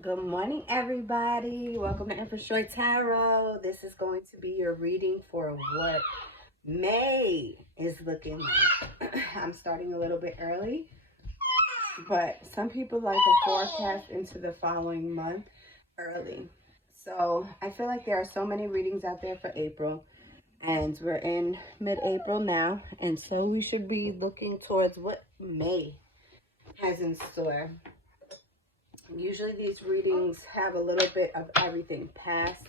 Good morning, everybody. Welcome to Empress Joy Tarot. This is going to be your reading for what May is looking like. I'm starting a little bit early, but some people like a forecast into the following month early. So I feel like there are so many readings out there for April, and we're in mid-April now, and so we should be looking towards what May has in store. Usually these readings have a little bit of everything: past,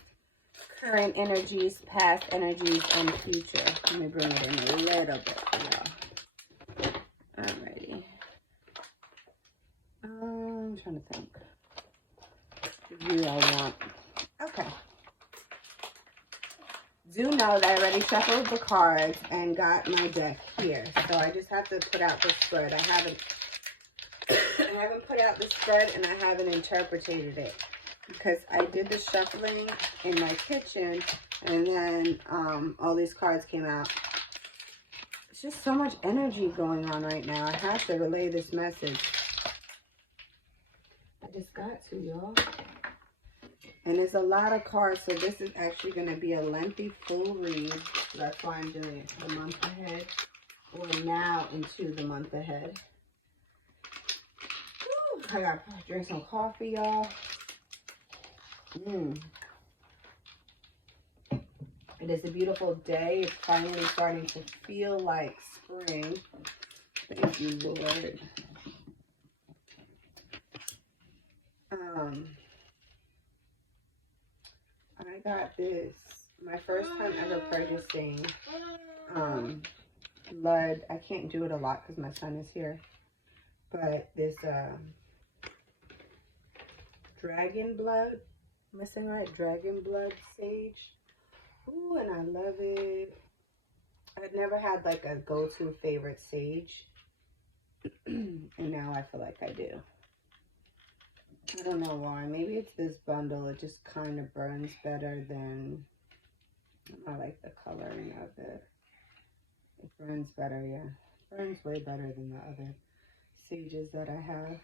current energies, past energies, and future. Let me bring it in a little bit for y'all. Alrighty. I'm trying to think. What view I want. Okay. Do know that I already shuffled the cards and got my deck here. So I just have to put out the spread. I haven't put out the spread and I haven't interpreted it because I did the shuffling in my kitchen and then all these cards came out. It's just so much energy going on right now. I have to relay this message. I just got to, y'all. And there's a lot of cards, so this is actually going to be a lengthy full read. So that's why I'm doing it the month ahead, or now into the month ahead. I gotta drink some coffee, y'all. It is a beautiful day. It's finally starting to feel like spring. Thank you, Lord. I got this. My first time ever purchasing blood. I can't do it a lot because my son is here. But this dragon blood, am I saying right? Dragon blood sage. Ooh, and I love it. I've never had like a go-to favorite sage. And now I feel like I do. I don't know why. Maybe it's this bundle. It just kind of burns better than, I like the coloring of it. It burns better, yeah. Burns way better than the other sages that I have.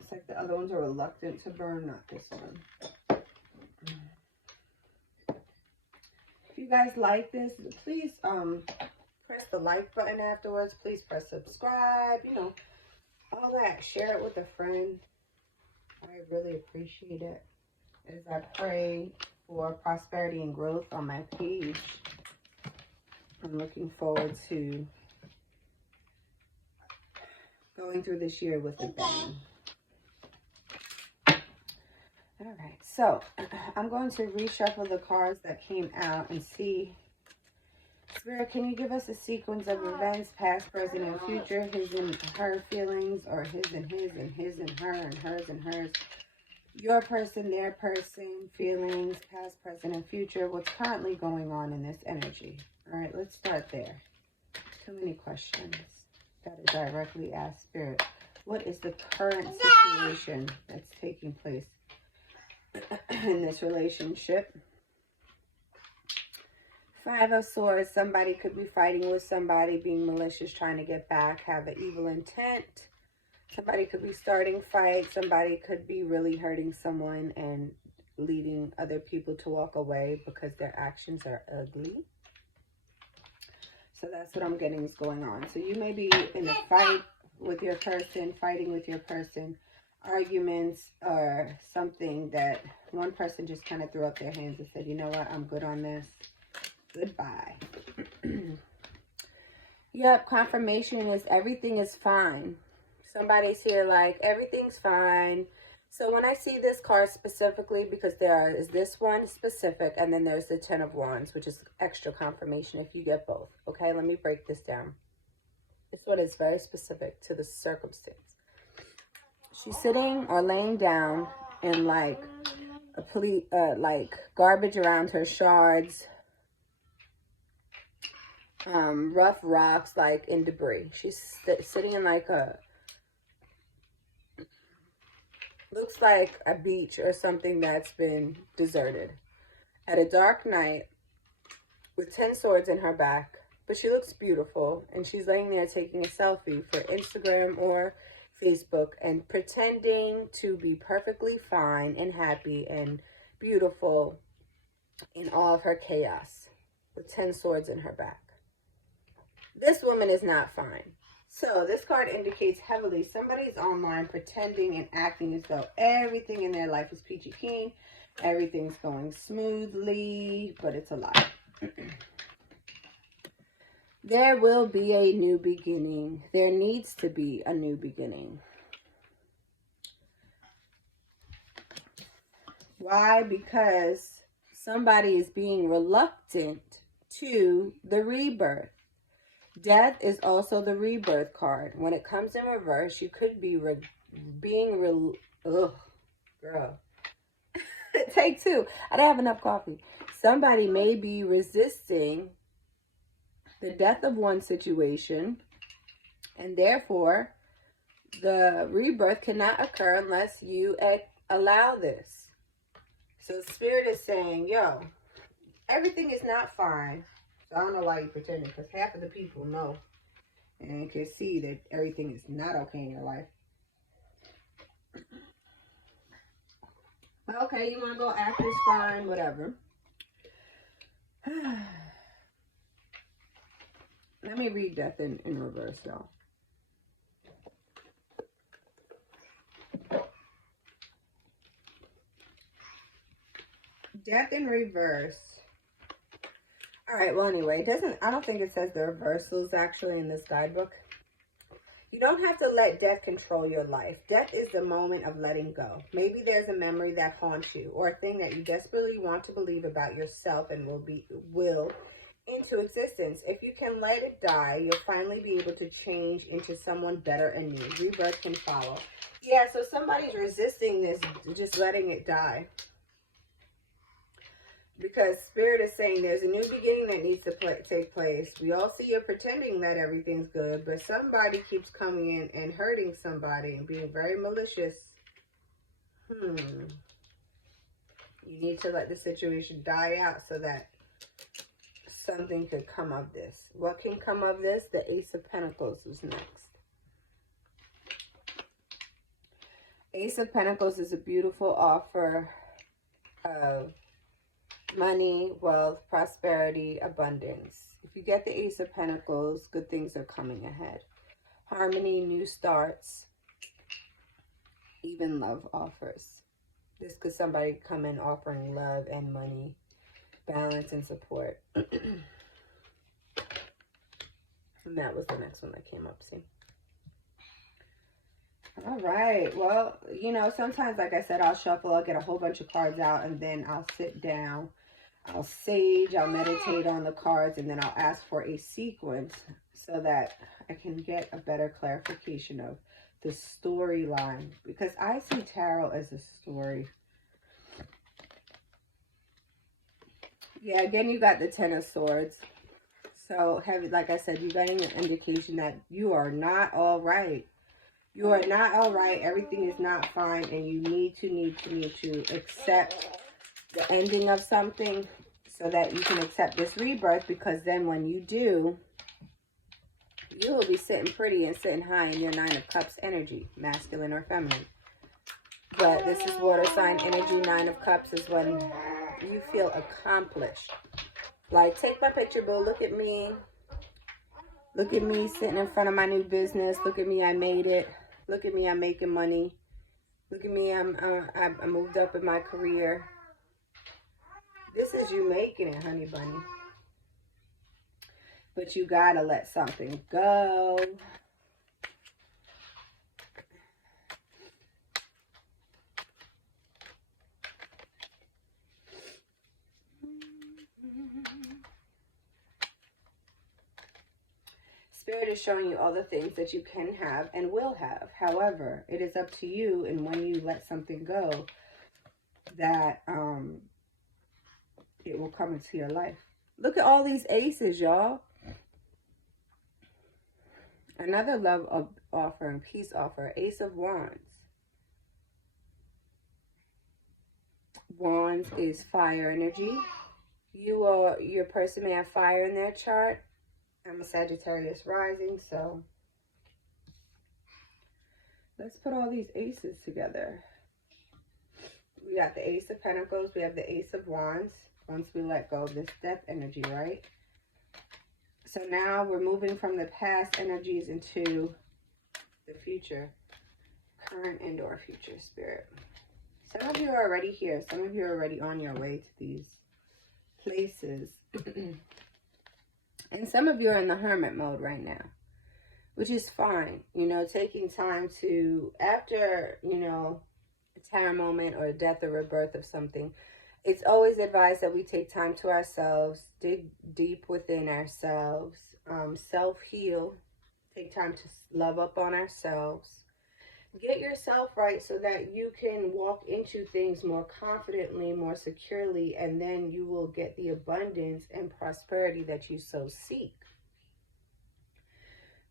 It's like the other ones are reluctant to burn, not this one. If you guys like this, please press the like button afterwards. Please press subscribe, you know, all that. Share it with a friend. I really appreciate it. As I pray for prosperity and growth on my page. I'm looking forward to going through this year with a bang. All right, so I'm going to reshuffle the cards that came out and see. Spirit, can you give us a sequence of events, past, present, and future, his and her feelings, or his and her, and hers and hers, your person, their person, feelings, past, present, and future, what's currently going on in this energy? All right, let's start there. Too many questions. Got to directly ask Spirit. What is the current situation that's taking place in this relationship? Five of Swords. Somebody could be fighting with somebody, being malicious, trying to get back, have an evil intent. Somebody could be starting fights. Somebody could be really hurting someone and leading other people to walk away because their actions are ugly. So that's what I'm getting is going on. So you may be in a fight with your person, fighting with your person, arguments, or something that one person just kind of threw up their hands and said, you know what, I'm good on this. Goodbye. Yep, confirmation is everything is fine. Somebody's here like, everything's fine. So when I see this card specifically, because there is this one specific, and then there's the 10 of Wands, which is extra confirmation if you get both. Okay, let me break this down. This one is very specific to the circumstance. She's sitting or laying down in like like garbage around her, shards, rough rocks, like in debris. She's sitting in like a, looks like a beach or something that's been deserted at a dark night with 10 swords in her back. But she looks beautiful, and she's laying there taking a selfie for Instagram or Facebook and pretending to be perfectly fine and happy and beautiful in all of her chaos with 10 swords in her back. This woman is not fine. So this card indicates heavily somebody's online pretending and acting as though everything in their life is peachy keen. Everything's going smoothly, but it's a lie. There will be a new beginning. There needs to be a new beginning. Why? Because somebody is being reluctant to the rebirth. Death is also the rebirth card. When it comes in reverse, you could be ugh, girl. Take two. I didn't have enough coffee. Somebody may be resisting the death of one situation, and therefore the rebirth cannot occur unless you allow this. So Spirit is saying, yo, everything is not fine. So I don't know why you're pretending, because half of the people know and can see that everything is not okay in your life. Okay, you want to go act is fine, whatever. Let me read death in reverse, y'all. Death in reverse. All right, well, anyway, I don't think it says the reversals actually in this guidebook. You don't have to let death control your life. Death is the moment of letting go. Maybe there's a memory that haunts you, or a thing that you desperately want to believe about yourself and will into existence. If you can let it die, you'll finally be able to change into someone better and new. Rebirth can follow. Yeah, so somebody's resisting this, just letting it die. Because Spirit is saying there's a new beginning that needs to take place. We all see you pretending that everything's good, but somebody keeps coming in and hurting somebody and being very malicious. You need to let the situation die out so that something could come of this. What can come of this? The Ace of Pentacles is next. Ace of Pentacles is a beautiful offer of money, wealth, prosperity, abundance. If you get the Ace of Pentacles, good things are coming ahead. Harmony, new starts, even love offers. This could somebody come in offering love and money, balance and support. And that was the next one that came up, see? All right. Well, you know, sometimes, like I said, I'll shuffle, I'll get a whole bunch of cards out, and then I'll sit down, I'll sage, I'll meditate on the cards, and then I'll ask for a sequence so that I can get a better clarification of the storyline. Because I see tarot as a story. Yeah, again, you got the Ten of Swords. So, like I said, you're getting an indication that you are not all right. You are not all right. Everything is not fine, and you need to accept the ending of something so that you can accept this rebirth, because then when you do, you will be sitting pretty and sitting high in your Nine of Cups energy, masculine or feminine. But this is water sign energy. Nine of Cups is when you feel accomplished. Like, take my picture, boo. Look at me. Look at me sitting in front of my new business. Look at me, I made it. Look at me, I'm making money. Look at me, I moved up in my career. This is you making it, honey bunny. But you gotta let something go. Spirit is showing you all the things that you can have and will have. However, it is up to you, and when you let something go, that it will come into your life. Look at all these aces, y'all. Another love offer and peace offer. Ace of Wands. Wands is fire energy. Your person may have fire in their chart. I'm a Sagittarius rising, so Let's put all these aces together. We got the Ace of Pentacles. We have the Ace of Wands. Once we let go of this death energy, right? So now we're moving from the past energies into the future. Current and or future, Spirit. Some of you are already here. Some of you are already on your way to these places. And some of you are in the hermit mode right now, which is fine. You know, taking time to, after, you know, a tarot moment or a death or rebirth of something, it's always advised that we take time to ourselves, dig deep within ourselves, self-heal, take time to love up on ourselves. Get yourself right so that you can walk into things more confidently, more securely, and then you will get the abundance and prosperity that you so seek.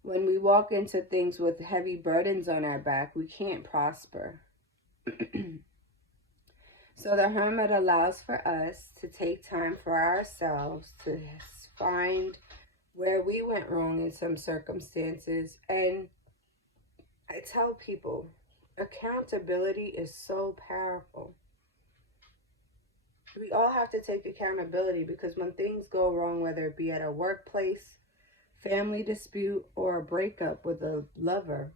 When we walk into things with heavy burdens on our back, we can't prosper. So the Hermit allows for us to take time for ourselves, to find where we went wrong in some circumstances. And I tell people, accountability is so powerful. We all have to take accountability, because when things go wrong, whether it be at a workplace, family dispute, or a breakup with a lover,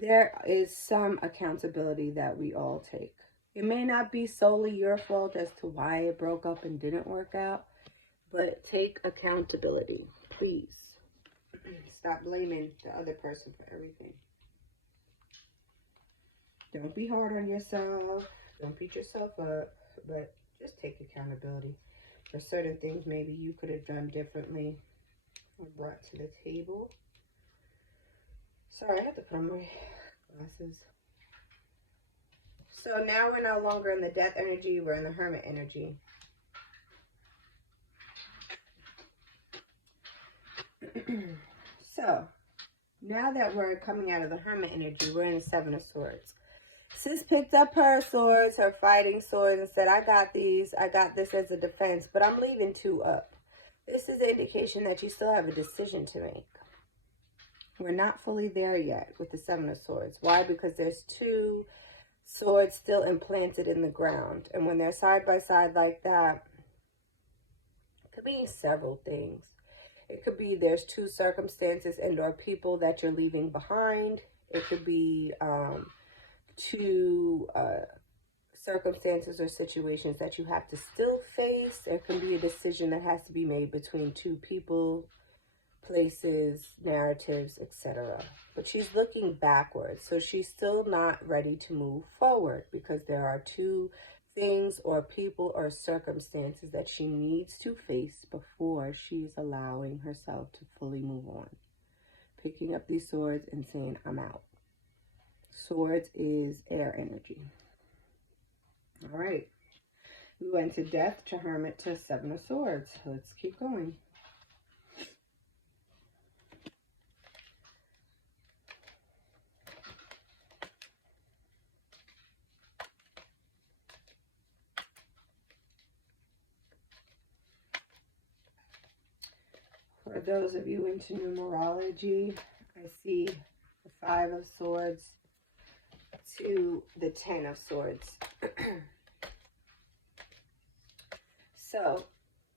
there is some accountability that we all take. It may not be solely your fault as to why it broke up and didn't work out, but take accountability, please. Stop blaming the other person for everything. Don't be hard on yourself. Don't beat yourself up, but just take accountability for certain things maybe you could have done differently or brought to the table. Sorry, I have to put on my glasses. So now we're no longer in the death energy, we're in the hermit energy. So, now that we're coming out of the hermit energy, we're in the Seven of Swords. Sis picked up her swords, her fighting swords, and said, I got these. I got this as a defense, but I'm leaving 2 up. This is an indication that you still have a decision to make. We're not fully there yet with the Seven of Swords. Why? Because there's 2 swords still implanted in the ground. And when they're side by side like that, it could be several things. It could be there's 2 circumstances and or people that you're leaving behind. It could be 2 circumstances or situations that you have to still face. There can be a decision that has to be made between 2 people, places, narratives, etc. But she's looking backwards, so she's still not ready to move forward because there are 2 things or people or circumstances that she needs to face before she's allowing herself to fully move on. Picking up these swords and saying, I'm out. Swords is air energy. All right. We went to death, to hermit, to Seven of Swords. Let's keep going. For those of you into numerology, I see the 5 of Swords to the 10 of Swords. So,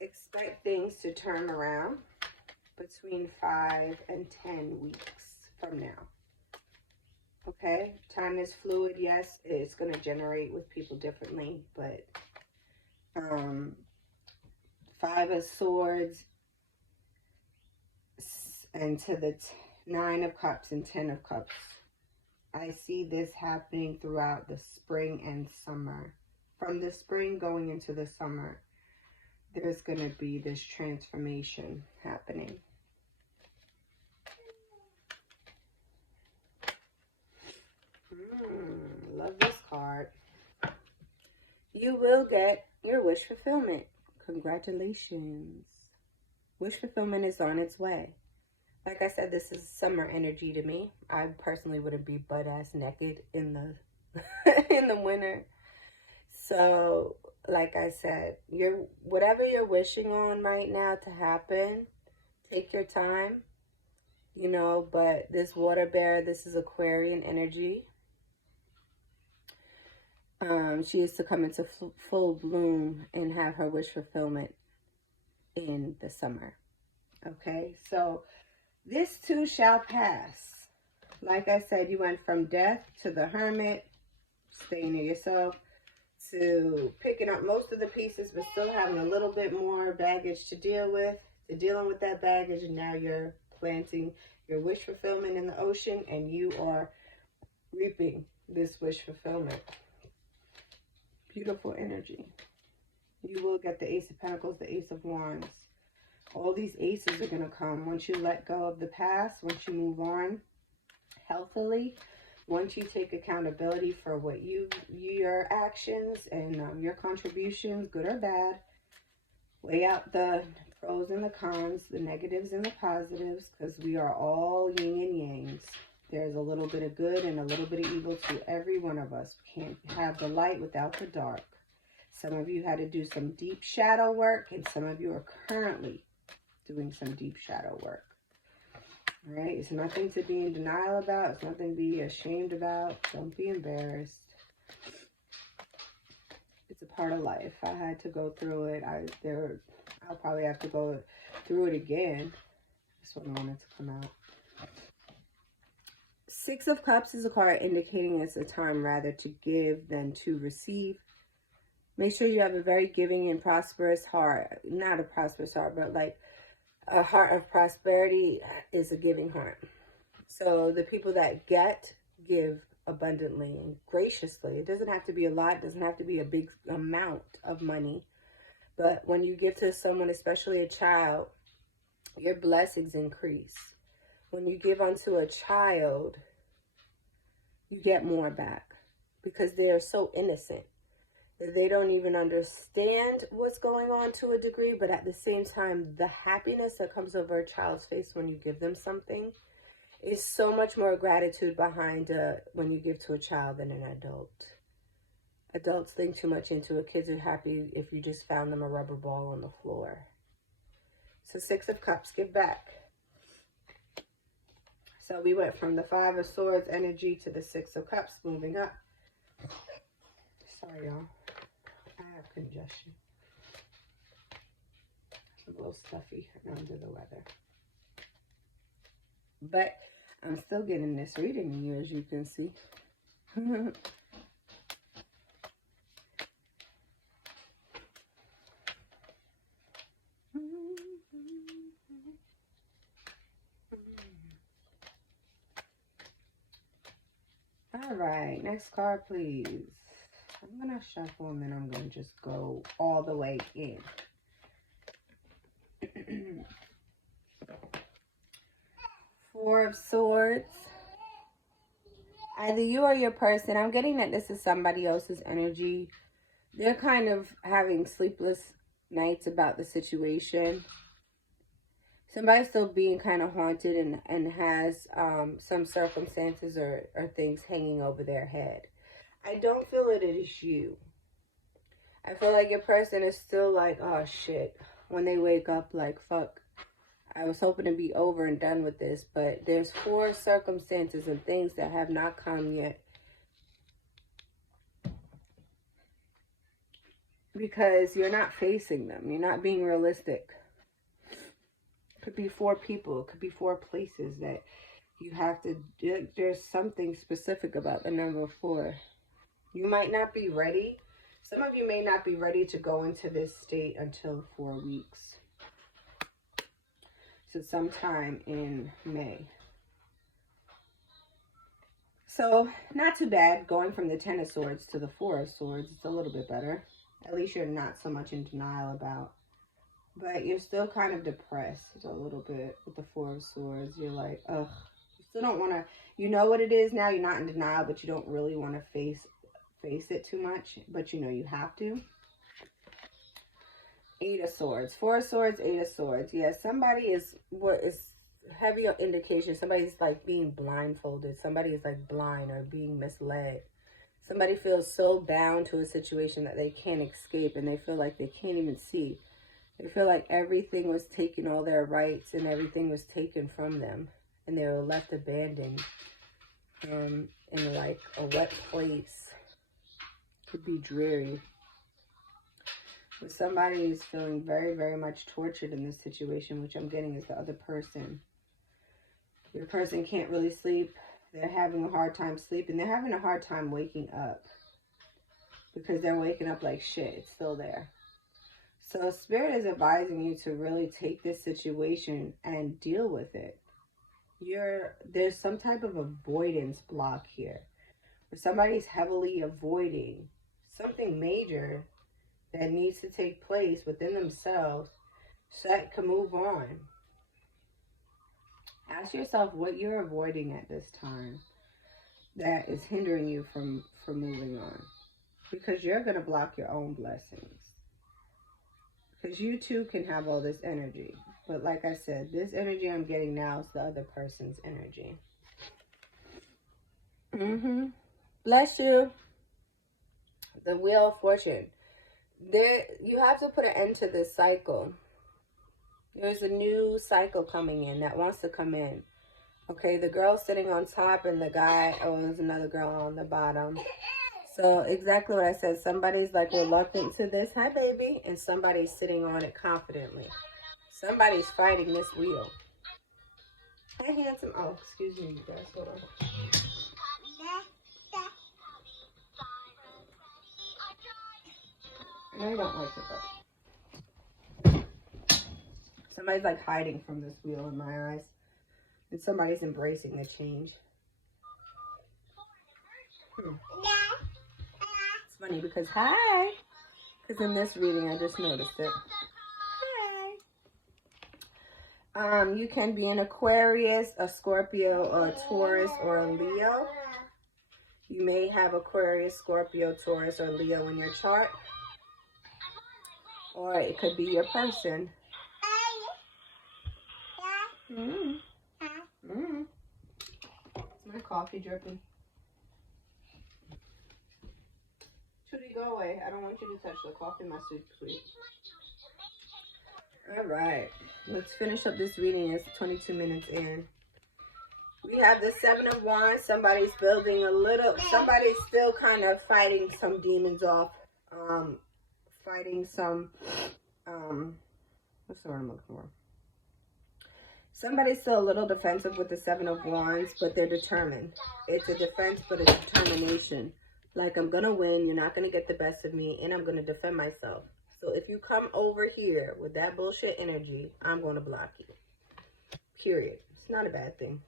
expect things to turn around between 5 and 10 weeks from now. Okay? Time is fluid. Yes, it's going to generate with people differently, but 5 of Swords and to the 9 of Cups and 10 of Cups. I see this happening throughout the spring and summer. From the spring going into the summer, there's going to be this transformation happening. Love this card. You will get your wish fulfillment. Congratulations. Wish fulfillment is on its way. Like I said, this is summer energy to me. I personally wouldn't be butt-ass naked in the in the winter. So, like I said, whatever you're wishing on right now to happen, take your time. you know, but this water bear, this is Aquarian energy. She is to come into full bloom and have her wish fulfillment in the summer. Okay, so this too shall pass. Like I said, you went from death to the hermit, staying to yourself, to picking up most of the pieces, but still having a little bit more baggage to deal with, to dealing with that baggage, and now you're planting your wish fulfillment in the ocean, and you are reaping this wish fulfillment. Beautiful energy. You will get the Ace of Pentacles, the Ace of Wands. All these aces are going to come once you let go of the past, once you move on healthily, once you take accountability for what your actions and your contributions, good or bad. Weigh out the pros and the cons, the negatives and the positives, because we are all yin and yangs. There's a little bit of good and a little bit of evil to every one of us. We can't have the light without the dark. Some of you had to do some deep shadow work, and some of you are currently doing some deep shadow work. All right, it's nothing to be in denial about. It's nothing to be ashamed about. Don't be embarrassed. It's a part of life. I had to go through it. I'll probably have to go through it again. This one wanted to come out. Six of Cups is a card indicating it's a time rather to give than to receive. Make sure you have a very giving and prosperous heart. Not a prosperous heart, but like a heart of prosperity is a giving heart. So the people that give abundantly and graciously. It doesn't have to be a lot. It doesn't have to be a big amount of money. But when you give to someone, especially a child, your blessings increase. When you give unto a child, you get more back because they are so innocent. They don't even understand what's going on to a degree, but at the same time, the happiness that comes over a child's face when you give them something is so much more gratitude behind when you give to a child than an adult. Adults think too much into it. Kids are happy if you just found them a rubber ball on the floor. So Six of Cups, give back. So we went from the Five of Swords energy to the Six of Cups, moving up. Sorry, y'all. I have congestion. I'm a little stuffy and under the weather. But I'm still getting this reading in you, as you can see. All right, next card, please. I'm going to shuffle and then I'm going to just go all the way in. Four of Swords. Either you or your person, I'm getting that this is somebody else's energy. They're kind of having sleepless nights about the situation. Somebody's still being kind of haunted and has some circumstances or things hanging over their head. I don't feel it is you. I feel like your person is still like, oh shit. When they wake up like, fuck, I was hoping to be over and done with this. But there's four circumstances and things that have not come yet. Because you're not facing them. You're not being realistic. Could be four people. It could be four places that you have to do. There's something specific about the number 4. You might not be ready. Some of you may not be ready to go into this state until 4 weeks. So sometime in May. So not too bad going from the 10 of Swords to the 4 of Swords. It's a little bit better. At least you're not so much in denial about. But you're still kind of depressed a little bit with the 4 of Swords. You're like, ugh. You still don't want to, you know what it is now. You're not in denial, but you don't really want to face it too much. But you know you have to. 8 of Swords. 4 of Swords, 8 of Swords. Yeah, somebody is, what is heavy indication. Somebody's like being blindfolded. Somebody is like blind or being misled. Somebody feels so bound to a situation that they can't escape and they feel like they can't even see. They feel like everything was taken, all their rights and everything was taken from them. and they were left abandoned in like a wet place. Could be dreary. But somebody is feeling very, very much tortured in this situation, which I'm getting is the other person. Your person can't really sleep. They're having a hard time sleeping. They're having a hard time waking up because they're waking up like shit. It's still there. So Spirit is advising you to really take this situation and deal with it. There's some type of avoidance block here, where somebody's heavily avoiding something major that needs to take place within themselves so that it can move on. Ask yourself what you're avoiding at this time that is hindering you from moving on, because you're going to block your own blessings. Because you too can have all this energy. But like I said, this energy I'm getting now is the other person's energy. Bless you. The Wheel of Fortune. You have to put an end to this cycle. There's a new cycle coming in that wants to come in. Okay, the girl sitting on top and the guy, there's another girl on the bottom. So exactly what I said. Somebody's like reluctant to this. Hi, baby. And somebody's sitting on it confidently. Somebody's fighting this wheel. Hey, handsome. Oh, excuse me, you guys. Hold on. I know you don't like it, but somebody's like hiding from this wheel in my eyes. And somebody's embracing the change. It's funny because, because in this reading, I just noticed it. Hi. You can be an Aquarius, a Scorpio, or a Taurus, or a Leo. You may have Aquarius, Scorpio, Taurus, or Leo in your chart. Or it could be your person. It's my coffee dripping. Trudy, go away. I don't want you to touch the coffee, my sweet. All right. Let's finish up this reading. It's 22 minutes in. We have the Seven of Wands. Somebody's building somebody's still kind of fighting some demons off. Fighting some, what's the word I'm looking for? Somebody's still a little defensive with the Seven of Wands, but they're determined. It's a defense, but a determination. Like, I'm going to win, you're not going to get the best of me, and I'm going to defend myself. So if you come over here with that bullshit energy, I'm going to block you. Period. It's not a bad thing.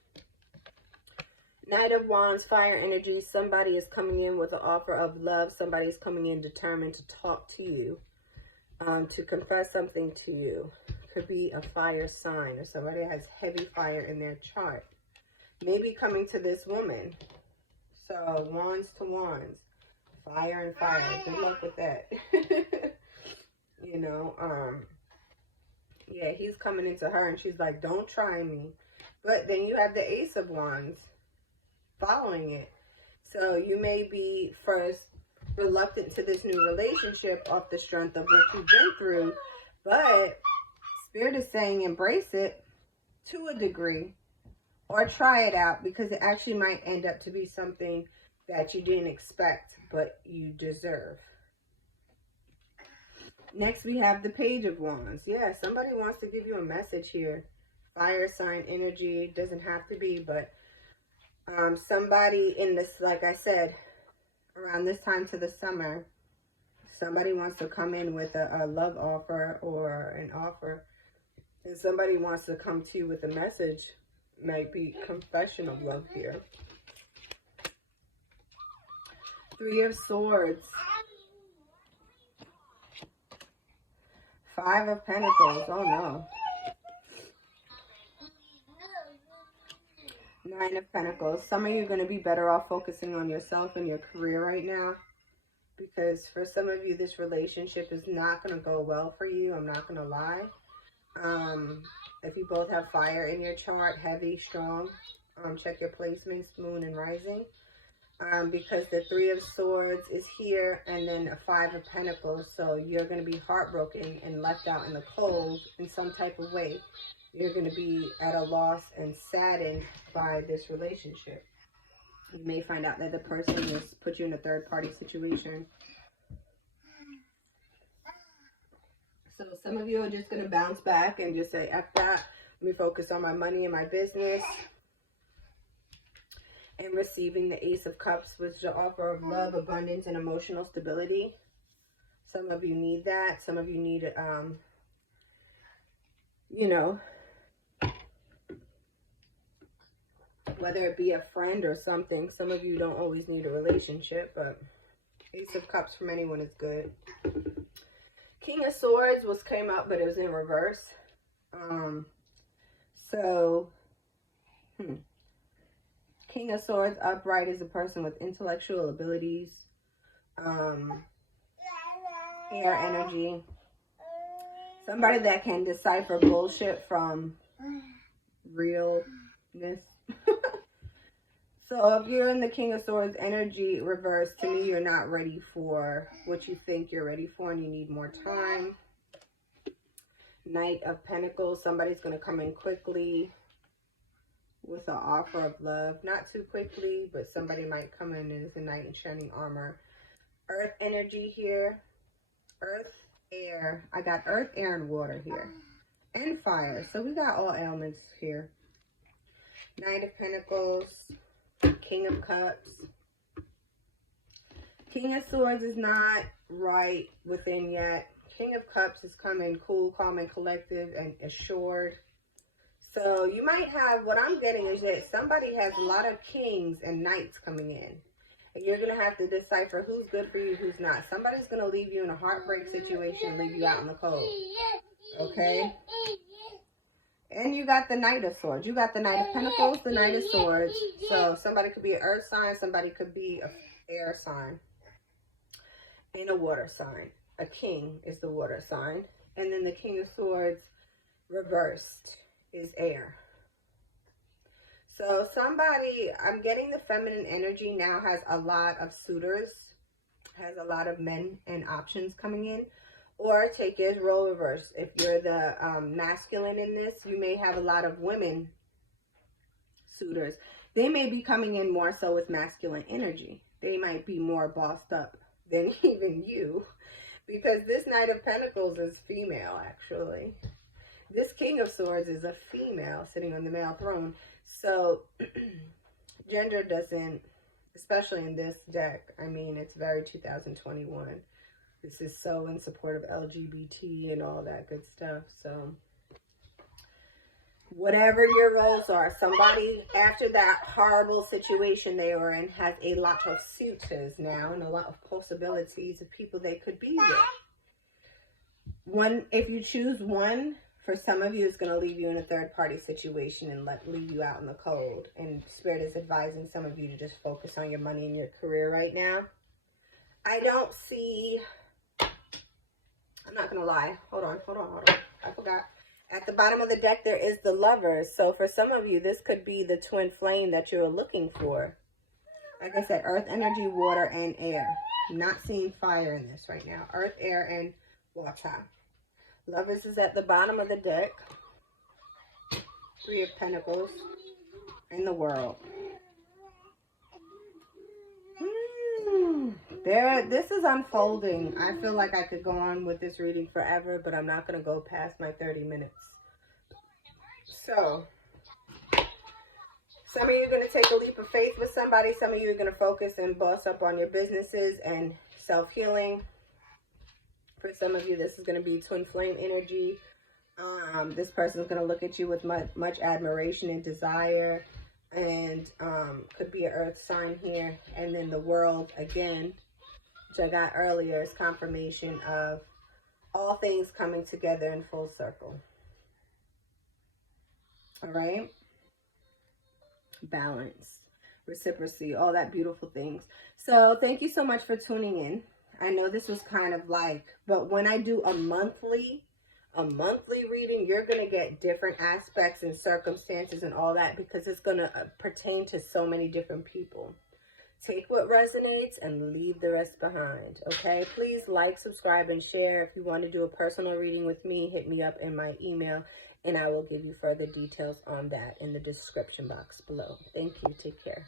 Knight of Wands, fire energy. Somebody is coming in with an offer of love. Somebody's coming in determined to talk to you, to confess something to you. Could be a fire sign, or somebody has heavy fire in their chart. Maybe coming to this woman. So, Wands to Wands. Fire and fire. Good luck with that. You know, yeah, he's coming into her and she's like, don't try me. But then you have the Ace of Wands following it. So you may be first reluctant to this new relationship off the strength of what you've been through, but Spirit is saying embrace it to a degree, or try it out, because it actually might end up to be something that you didn't expect but you deserve. Next we have the Page of Wands. Yeah, somebody wants to give you a message here. Fire sign energy, doesn't have to be, but somebody in this, like I said, around this time to the summer, somebody wants to come in with a love offer or an offer, and somebody wants to come to you with a message. Might be confession of love here. Three of Swords. Five of Pentacles. Oh no. Nine of Pentacles. Some of you are going to be better off focusing on yourself and your career right now, because for some of you this relationship is not going to go well for you. I'm not going to lie. If you both have fire in your chart, heavy, strong, check your placements, moon and rising, because the Three of Swords is here and then a Five of Pentacles. So you're going to be heartbroken and left out in the cold in some type of way. you're going to be at a loss and saddened by this relationship. You may find out that the person has put you in a third-party situation. So some of you are just going to bounce back and just say, F that. Let me focus on my money and my business. And receiving the Ace of Cups, which is the offer of love, abundance, and emotional stability. Some of you need that. Some of you need, you know, whether it be a friend or something. Some of you don't always need a relationship, but Ace of Cups from anyone is good. King of Swords came up, but it was in reverse. King of Swords upright is a person with intellectual abilities, air energy, somebody that can decipher bullshit from realness. So if you're in the King of Swords energy reverse, to me, you're not ready for what you think you're ready for and you need more time. Knight of Pentacles, somebody's going to come in quickly with an offer of love. Not too quickly, but somebody might come in as a knight in shining armor. Earth energy here. Earth, air. I got earth, air, and water here. And fire. So we got all elements here. Knight of Pentacles. King of Cups. King of Swords is not right within yet. King of Cups is coming cool, calm, and collective and assured. So you might have, what I'm getting is that somebody has a lot of kings and knights coming in. And you're going to have to decipher who's good for you, who's not. Somebody's going to leave you in a heartbreak situation and leave you out in the cold. Okay? And you got the Knight of Swords. You got the Knight of Pentacles, the Knight of Swords. So somebody could be an earth sign. Somebody could be an air sign. And a water sign. A king is the water sign. And then the King of Swords reversed is air. So somebody, I'm getting the feminine energy now has a lot of suitors. Has a lot of men and options coming in. Or take it as role reverse. If you're the masculine in this, you may have a lot of women suitors. They may be coming in more so with masculine energy. They might be more bossed up than even you. Because this Knight of Pentacles is female, actually. This King of Swords is a female sitting on the male throne. So, gender doesn't, especially in this deck, I mean, it's very 2021. This is so in support of LGBT and all that good stuff. So, whatever your roles are, somebody after that horrible situation they were in has a lot of suitors now and a lot of possibilities of people they could be with. One, if you choose one, for some of you, it's going to leave you in a third-party situation and leave you out in the cold. And Spirit is advising some of you to just focus on your money and your career right now. I don't see... I'm not going to lie. Hold on. I forgot. At the bottom of the deck, there is the Lovers. So for some of you, this could be the twin flame that you're looking for. Like I said, earth, energy, water, and air. I'm not seeing fire in this right now. Earth, air, and water. Lovers is at the bottom of the deck. Three of Pentacles. And the World. This is unfolding. I feel like I could go on with this reading forever, but I'm not going to go past my 30 minutes. So, some of you are going to take a leap of faith with somebody. Some of you are going to focus and boss up on your businesses and self-healing. For some of you, this is going to be twin flame energy. This person is going to look at you with much admiration and desire. And could be an earth sign here. And then the World, again, which I got earlier, is confirmation of all things coming together in full circle. All right? Balance, reciprocity, all that beautiful things. So thank you so much for tuning in. I know this was kind of like, but when I do a monthly reading, you're going to get different aspects and circumstances and all that, because it's going to pertain to so many different people. Take what resonates and leave the rest behind, okay? Please like, subscribe, and share. If you want to do a personal reading with me, hit me up in my email, And I will give you further details on that in the description box below. Thank you. Take care.